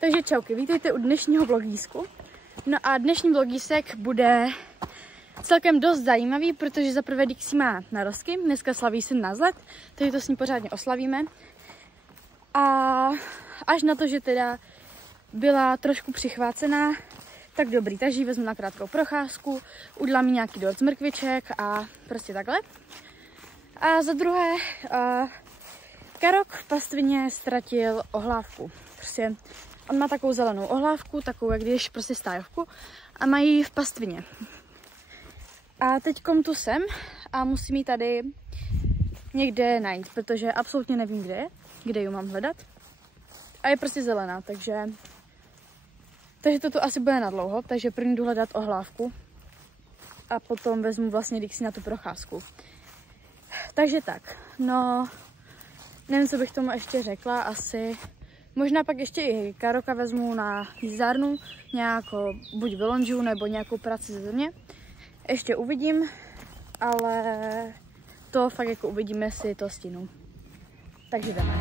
Takže čauky, vítejte u dnešního vlogísku. No a dnešní vlogísek bude celkem dost zajímavý, protože zaprvé Dixie má narozky, dneska slaví 17 let, takže to s ní pořádně oslavíme. A až na to, že teda byla trošku přichvácená, tak dobrý, takže ji vezmu na krátkou procházku, udělám mi nějaký dort z mrkviček a prostě takhle. A za druhé, Karok v pastvině ztratil ohlávku. Prostě on má takovou zelenou ohlávku, takovou jak když prostě stájovku a mají v pastvině. A teďkom tu jsem a musím ji tady někde najít, protože absolutně nevím, kde ji mám hledat. A je prostě zelená, takže to tu asi bude na dlouho, takže první jdu hledat ohlávku a potom vezmu vlastně Dixie na tu procházku. Takže tak, no, nevím, co bych tomu ještě řekla, asi možná pak ještě i Karoka vezmu na jízdárnu, nějakou buď vylonžu nebo nějakou práci ze země. Ještě uvidím, ale to fakt jako uvidíme, jestli to stínu. Takže jdeme.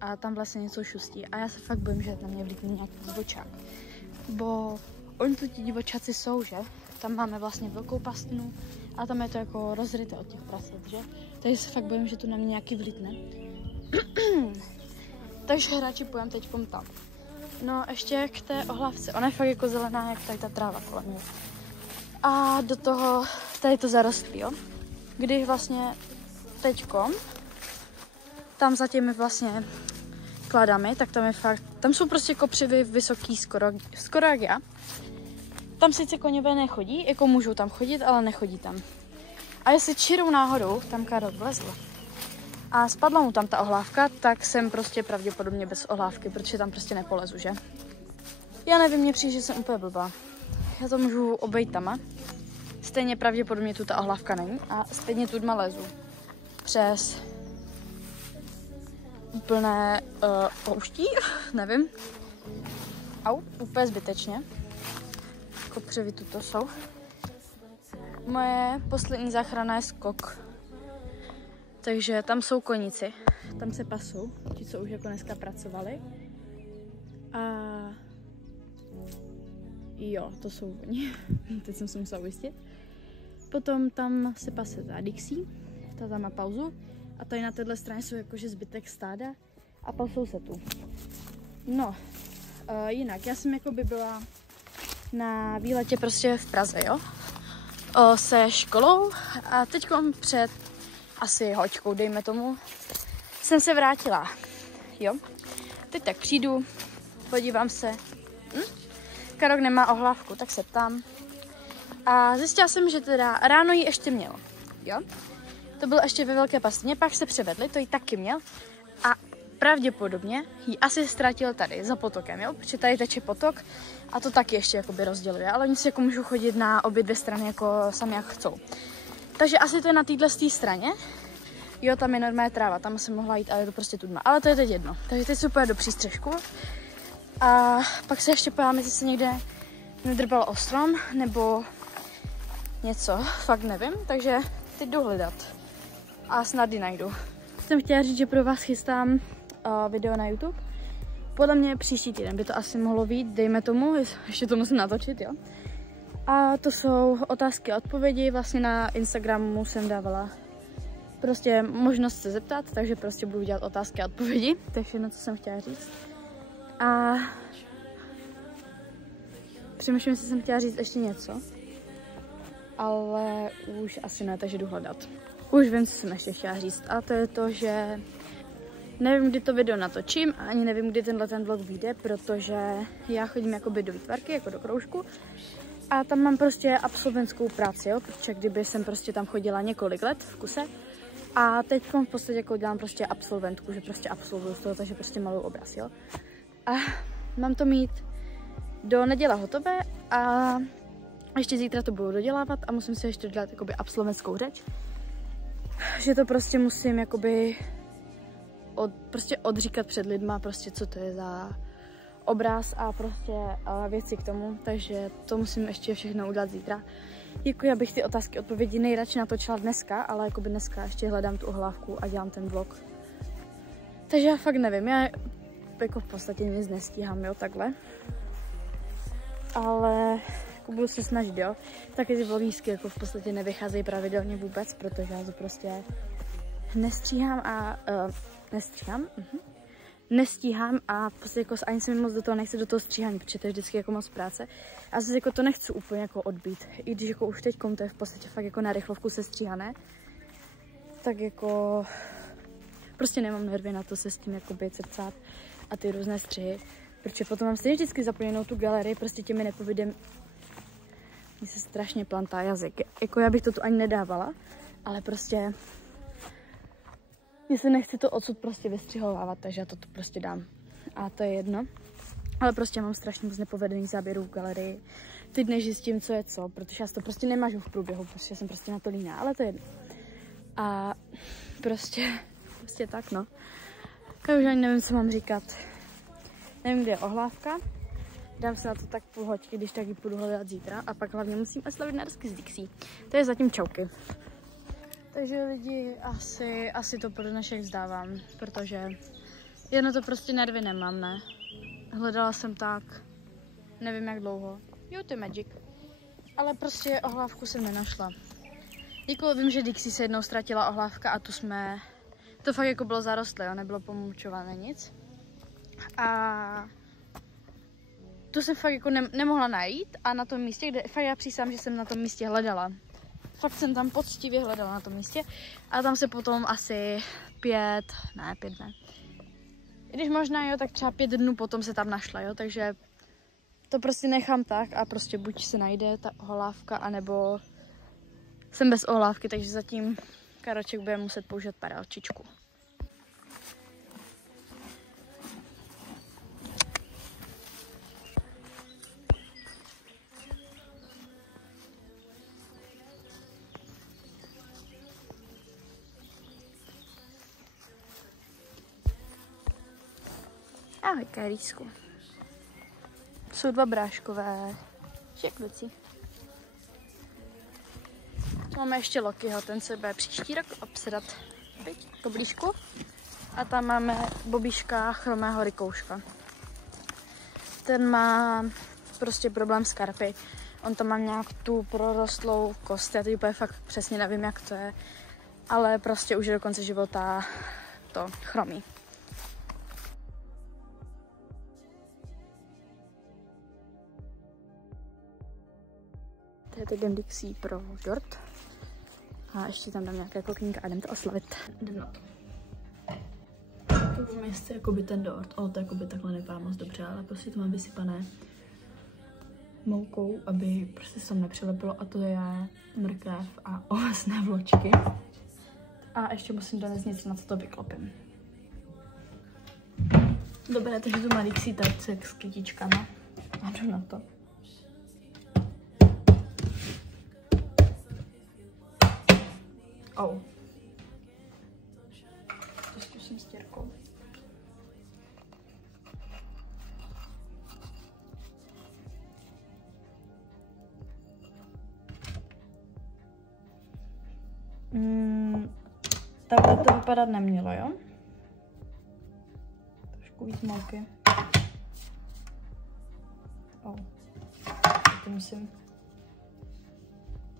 A tam vlastně něco šustí a já se fakt bojím, že na mě vlítne nějaký divočák. Bo oni tu ti divočáci jsou, že? Tam máme vlastně velkou pastvinu a tam je to jako rozryté od těch prasat, že? Takže se fakt bojím, že tu na mě nějaký vlítne. Takže hráči půjdem teďkom tam. No ještě k té ohlávce. Ona je fakt jako zelená, jak tady ta tráva kolem mě. A do toho tady to zarostlí, jo? Když vlastně teďkom tam za těmi vlastně kladami, tak tam je fakt, tam jsou prostě kopřivy vysoký skoro jak já. Tam sice koňové nechodí, jako můžou tam chodit, ale nechodí tam. A jestli čirou náhodou tam Karol vlezl a spadla mu tam ta ohlávka, tak jsem prostě pravděpodobně bez ohlávky, protože tam prostě nepolezu, že? Já nevím, mně přijde, že jsem úplně blbá. Já to můžu obejít tama. Stejně pravděpodobně tu ta ohlávka není a stejně tu dma lezu. Přes úplné pouští, nevím. Au, úplně zbytečně. Kopřivy tuto jsou. Moje poslední záchrana je skok. Takže tam jsou koníci. Tam se pasou, ti, co už jako dneska pracovali. A jo, to jsou oni. Teď jsem se musela ujistit. Potom tam se pase ta Dixie. Ta tam má pauzu. A tady na téhle straně jsou jakože zbytek stáda a pasou se tu. No, jinak, já jsem jako by byla na výletě prostě v Praze, jo? Se školou a teďkom před asi hoďkou, dejme tomu, jsem se vrátila, jo? Teď tak přijdu, podívám se. Karok nemá ohlávku, tak se ptám. A zjistila jsem, že teda ráno ji ještě měl, jo? To bylo ještě ve velké pastvině, pak se převedli, to ji taky měl a pravděpodobně ji asi ztratil tady za potokem, jo? Protože tady teče potok a to taky ještě jakoby rozděluje, ale oni si jako můžou chodit na obě dvě strany jako sami jak chcou. Takže asi to je na téhle straně, jo, tam je normální tráva, tam jsem mohla jít, ale je to prostě tudma, ale to je teď jedno. Takže teď se úplně do přístřežku a pak se ještě podíváme, jestli se někde nedrbal o strom nebo něco, fakt nevím, takže teď jdu hledat. A snad ji najdu. Jsem chtěla říct, že pro vás chystám video na YouTube. Podle mě příští týden by to asi mohlo být, dejme tomu, ještě to musím natočit, jo. A to jsou otázky a odpovědi, vlastně na Instagramu jsem dávala prostě možnost se zeptat, takže prostě budu dělat otázky a odpovědi, to je všechno, co jsem chtěla říct. A přemýšlím, jestli jsem chtěla říct ještě něco, ale už asi ne, takže jdu hledat. Už vím, co jsem ještě chtěla říct, a to je to, že nevím, kdy to video natočím a ani nevím, kdy ten vlog vyjde, protože já chodím jakoby do výtvarky, jako do kroužku a tam mám prostě absolventskou práci, jo, protože kdyby jsem prostě tam chodila několik let v kuse a teď v podstatě jako dělám prostě absolventku, že prostě absolvuju z toho, takže prostě maluju obraz, jo. A mám to mít do neděle hotové a ještě zítra to budu dodělávat a musím si ještě dodělat jakoby absolventskou řeč. Že to prostě musím jakoby prostě odříkat před lidma, prostě co to je za obraz a prostě věci k tomu, takže to musím ještě všechno udělat zítra. Jako já bych ty otázky odpovědi nejradši natočila dneska, ale jakoby dneska ještě hledám tu ohlávku a dělám ten vlog. Takže já fakt nevím, já jako v podstatě nic nestíhám, jo, takhle. Ale jako budu se snažit, jo. Taky ty vlogísky jako v podstatě nevycházejí pravidelně vůbec, protože já to prostě nestíhám a prostě jako ani se mi moc do toho nechci do toho stříhání, protože to je vždycky jako moc práce. A zase jako to nechci úplně jako odbít, i když jako už teď to je v podstatě fakt jako na rychlovku se stříhané, tak jako prostě nemám nervy na to se s tím jakoby cepcat a ty různé střihy, protože potom mám stejně vždycky zaplněnou tu galerii, prostě těmi nepovidem. Mně se strašně plantá jazyk, jako já bych to tu ani nedávala, ale prostě mně se nechci to odsud prostě vystřihovávat, takže já to tu prostě dám. A to je jedno. Ale prostě mám strašně moc nepovedených záběrů v galerii. Teď nežistím, co je co, protože já to prostě nemažu v průběhu, protože jsem prostě na to líná, ale to je jedno. A prostě tak, no. Já už ani nevím, co mám říkat. Nevím, kde je ohlávka. Dám se na to tak půl hoďky, když taky půjdu hledat zítra. A pak hlavně musím oslavit narozky s Dixie. To je zatím čauky. Takže lidi, asi to pro dnešek vzdávám, protože jedno to prostě nervy nemám, ne? Hledala jsem tak, nevím jak dlouho. Jo, to je Magic. Ale prostě ohlávku jsem nenašla. Jako vím, že Dixie se jednou ztratila ohlávka a to fakt jako bylo zarostlé, jo, nebylo pomůčované nic. A tu jsem fakt jako nemohla najít a na tom místě, kde fakt já přísám, že jsem na tom místě hledala. Fakt jsem tam poctivě hledala na tom místě a tam se potom asi 5 ne. I když možná, jo, tak třeba 5 dnů potom se tam našla, jo, takže to prostě nechám tak a prostě buď se najde ta ohlávka, anebo jsem bez ohlávky, takže zatím Karoček bude muset použít paralčičku. Ahoj, Karísku. Jsou 2 bráškové. Však kluci. Máme ještě Lokiho, ten se bude příští rok obsedat koblížku. A tam máme Bobíška chromého rykouška. Ten má prostě problém s karpy. On tam má nějak tu prorostlou kost, já teď úplně fakt přesně nevím, jak to je. Ale prostě už je do konce života to chromí. Teď jdem Dixie pro dort. A ještě tam dám nějaké kokínka a jdem to oslavit. Jdem na to. Koukám, jestli jakoby ten dort. To jakoby takhle nevypadá moc dobře, ale prostě to mám vysypané moukou, aby prostě se tam nepřilepilo, a to je mrkev a ovesné vločky. A ještě musím donést něco, na co to vyklopím. Dobré, takže tu má Dixie tercek s kytičkama. A jdu na to. Oh. To zkusím stěrkou. Takhle to vypadat nemělo, jo? Trošku víc mouky. Oh. To musím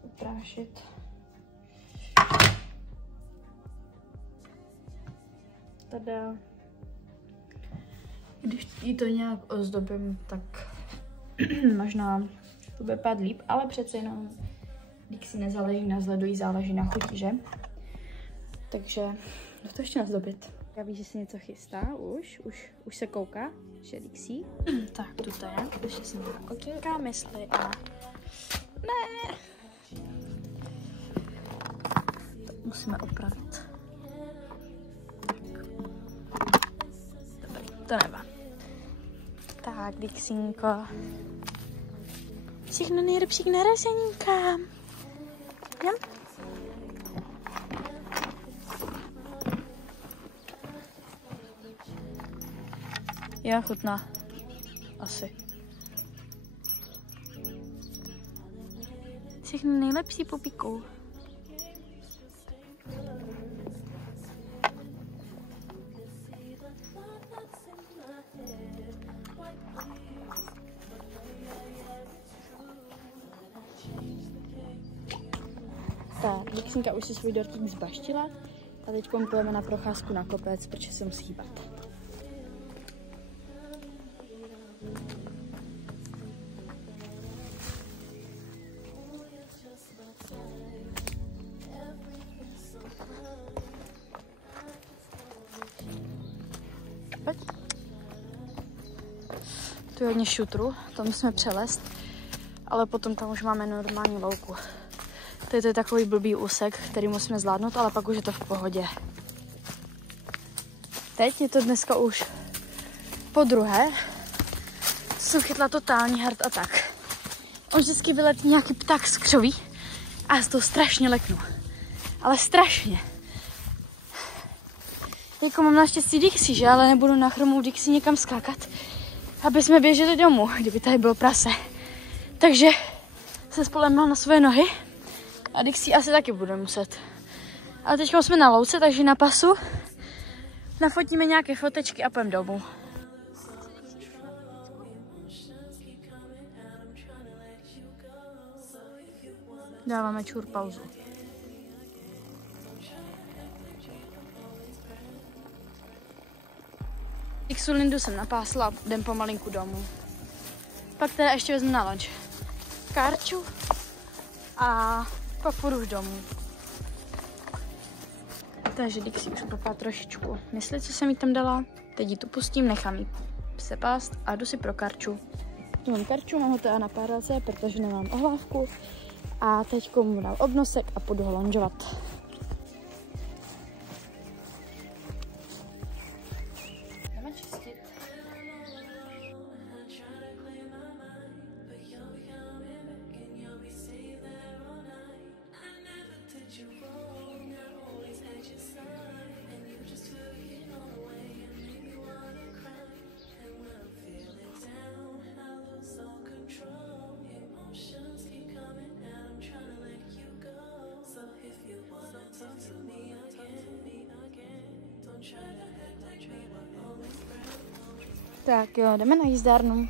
uprášit. Tada. Když jí to nějak ozdobím, tak možná to bude pát líp, ale přece jenom Dixie nezáleží na vzhledu, jí záleží na chuti, že? Takže to ještě nazdobit. Já vím, že se něco chystá, už se kouká, že Dixie. Tak, tuto je, ještě jsem na okýnka, mysli a... Ne! Tak musíme opravit. Dobrý, to nevá. Tak, Dixínko. Všechno nejlepší k narozenínkám. Jdem? Jo, chutná. Asi. Všechno nejlepší, pupíku. Tak, Dixinka už si svůj dortík zbaštila a teď půjdeme na procházku na kopec, protože se musí hýbat. Tu je hodně šutru, to musíme přelést, ale potom tam už máme normální louku. Tady to je takový blbý úsek, který musíme zvládnout, ale pak už je to v pohodě. Teď je to dneska už podruhé, jsem chytla totální heart attack. On vždycky vyletí nějaký pták z křoví a já z toho strašně leknu. Ale strašně. Jako mám naštěstí Dixie, že? Ale nebudu na chromou Dixie někam skákat, aby jsme běželi domů, kdyby tady bylo prase. Takže se spolehnu na svoje nohy a Dixie asi taky bude muset. Ale teď jsme na louce, takže na pasu nafotíme nějaké fotečky a půjdeme domů. Dáváme čur pauzu. Dixu Lindu jsem napásla, jdem pomalinku domů. Pak teda ještě vezmu na lunch Karču a pak půjdu už domů. Takže Dixie už popá trošičku mysli, co jsem jí tam dala. Teď ji tu pustím, nechám ji se pást a jdu si pro Karču. Tu mám Karču, mám ho teda na páralce, protože nemám ohlávku. A teď mu dám obnosek a půjdu ho lonžovat. Jdeme čistit. Tak jo, jdeme na jízdárnu.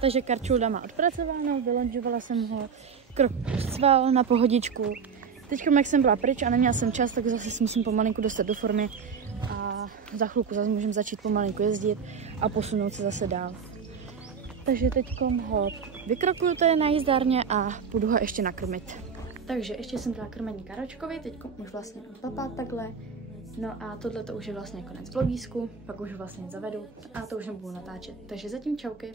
Takže Karčulda má odpracováno, vylonžovala jsem ho krok sval na pohodičku. Teď, jak jsem byla pryč a neměla jsem čas, tak zase si musím pomalinku dostat do formy a za chvilku zase můžeme začít pomalinku jezdit a posunout se zase dál. Takže teď ho vykrokuju tady na jízdárně a budu ho ještě nakrmit. Takže ještě jsem dala krmení Karočkovi, teď už vlastně papá takhle. No a tohle to už je vlastně konec vlogísku, pak už ho vlastně zavedu a to už nebudu natáčet. Takže zatím čauky.